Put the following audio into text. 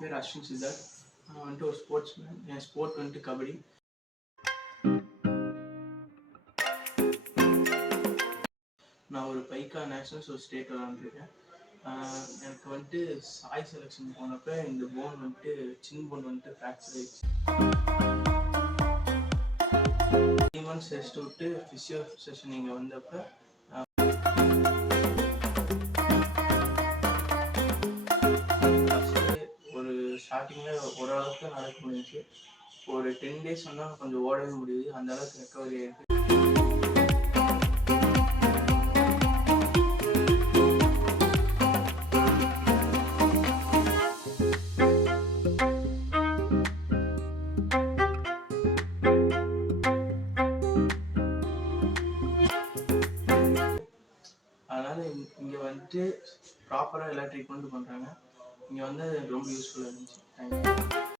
பேர் அஸ்வின் சித்தார்த். நான் வந்துட்டு ஒரு ஸ்போர்ட்ஸ் மேன். என் ஸ்போர்ட் வந்துட்டு கபடி. நான் ஒரு பைக்கா நேஷனல்ஸ் ஒரு ஸ்டேட் விளாண்டுருக்கேன். எனக்கு வந்துட்டு சாய் செலெக்ஷன் போனப்போ இந்த போன் வந்துட்டு சின் போன் வந்துட்டு ஃப்ராக்சர் ஆயிடுச்சு. 3 months ரெஸ்ட் விட்டு ஃபிசியோ செஷன் இங்கே வந்தப்போ ஒரு ஸ்டார்டிங்கில் ஓரளவுக்கு நடக்க முடிஞ்சிச்சு. ஒரு 10 days வந்தால் கொஞ்சம் ஓடவே முடியுது. அந்த அளவுக்கு ரெக்கவரி ஆகிருக்கு. அதனால் இங்கே வந்துட்டு ப்ராப்பராக எல்லா ட்ரீட்மெண்ட்டும் பண்ணுறாங்க. இங்கே வந்து ரொம்ப யூஸ்ஃபுல்லாக இருந்துச்சு. தேங்க்யூ.